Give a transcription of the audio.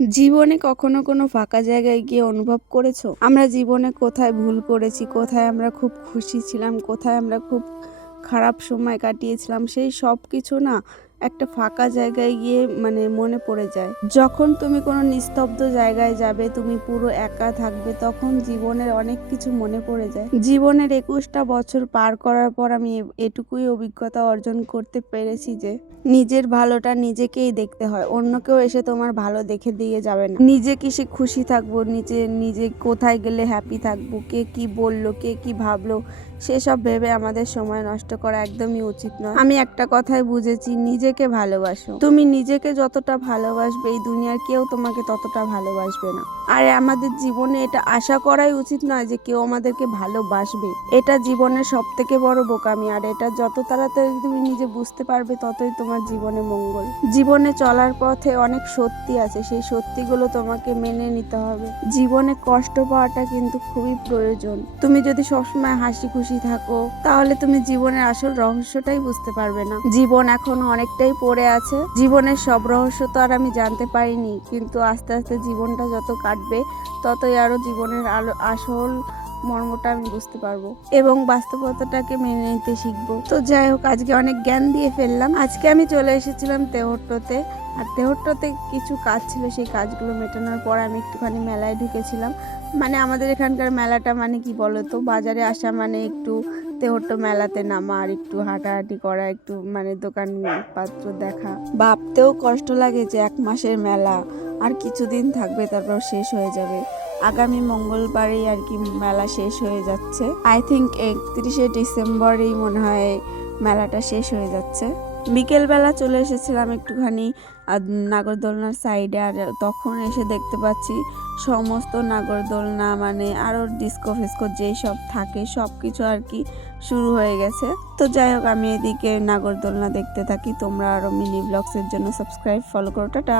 জীবনে কখনো কোনো ফাঁকা জায়গায় গিয়ে অনুভব করেছো আমরা জীবনে কোথায় ভুল করেছি, কোথায় আমরা খুব খুশি ছিলাম, কোথায় আমরা খুব খারাপ সময় কাটিয়েছিলাম, সেই সব কিছু না একটা ফাঁকা জায়গায় গিয়ে মনে পড়ে যায়। যখন তুমি কোনো নিস্তব্ধ জায়গায় যাবে, তুমি পুরো একা থাকবে, তখন জীবনের অনেক কিছু মনে পড়ে যায়। জীবনের 21টা বছর পার করার পর আমি এটুকুই অভিজ্ঞতা অর্জন করতে পেরেছি যে নিজের ভালোটা নিজেকেই দেখতে হয়, অন্য কেউ এসে তোমার ভালো দেখে দিয়ে যাবে না। নিজে কিসে খুশি থাকবো, নিজে কোথায় গেলে হ্যাপি থাকবো, কে কি বললো, কে কি ভাবলো, সেসব ভেবে আমাদের সময় নষ্ট করা একদমই উচিত নয়। আমি একটা কথাই বুঝেছি, নিজেকে ভালোবাসো। তুমি নিজেকে যতটা ভালোবাসবে, এই দুনিয়ার কেউ তোমাকে ততটা ভালোবাসবে না। আর আমাদের জীবনে এটা আশা করাই উচিত নয় যে কেউ আমাদেরকে ভালোবাসবে। এটা জীবনের সব থেকে বড় বোকামি। আর এটা যত তাড়াতাড়ি তুমি নিজে বুঝতে পারবে, ততই তোমার জীবনে মঙ্গল। জীবনে চলার পথে অনেক সত্যি আছে, সেই সত্যিগুলো তোমাকে মেনে নিতে হবে। জীবনে কষ্ট পাওয়াটা কিন্তু খুবই প্রয়োজন। তুমি যদি সবসময় হাসি খুশি থাকো, তাহলে তুমি জীবনের আসল রহস্যটাই বুঝতে পারবে না। জীবন এখনো অনেকটাই পড়ে আছে। জীবনের সব রহস্য তো আর আমি জানতে পারিনি, কিন্তু আস্তে আস্তে জীবনটা যত কাটবে, ততই আরো জীবনের আসল মর্মটা আমি বুঝতে পারবো এবং বাস্তবতাটাকে মেনে নিতে শিখবো। তো যাই হোক, আজকে অনেক জ্ঞান দিয়ে ফেললাম। আজকে আমি চলে এসেছিলাম তেহট্টতে। আর তেহট্টতে কিছু কাজ ছিল, সেই কাজগুলো মেটানোর পর আমি একটুখানি মেলায় ঢুকেছিলাম। আমাদের এখানকার মেলাটা কি বলতো, বাজারে আসা একটু তেহট্ট মেলাতে নামা, আর একটু হাঁটাহাঁটি করা, একটু দোকানপত্র দেখা। ভাবতেও কষ্ট লাগে যে 1 মাসের মেলা আর কিছুদিন থাকবে, তারপর শেষ হয়ে যাবে। আগামী মঙ্গলবারেই আর কি মেলা শেষ হয়ে যাচ্ছে। আই থিঙ্ক 31শে ডিসেম্বরেই মনে হয় মেলাটা শেষ হয়ে যাচ্ছে। বিকেলবেলা চলে এসেছিলাম একটুখানি নাগরদোলনার সাইডে। আর তখন এসে দেখতে পাচ্ছি সমস্ত নাগরদোলনা আরও ডিস্কো ফিস্কো যেই সব থাকে, সব কিছু আর কি শুরু হয়ে গেছে। তো যাই হোক, আমি এদিকে নাগরদোলনা দেখতে থাকি। তোমরা আরও মিনি ব্লগসের জন্য সাবস্ক্রাইব, ফলো করো। টাটা।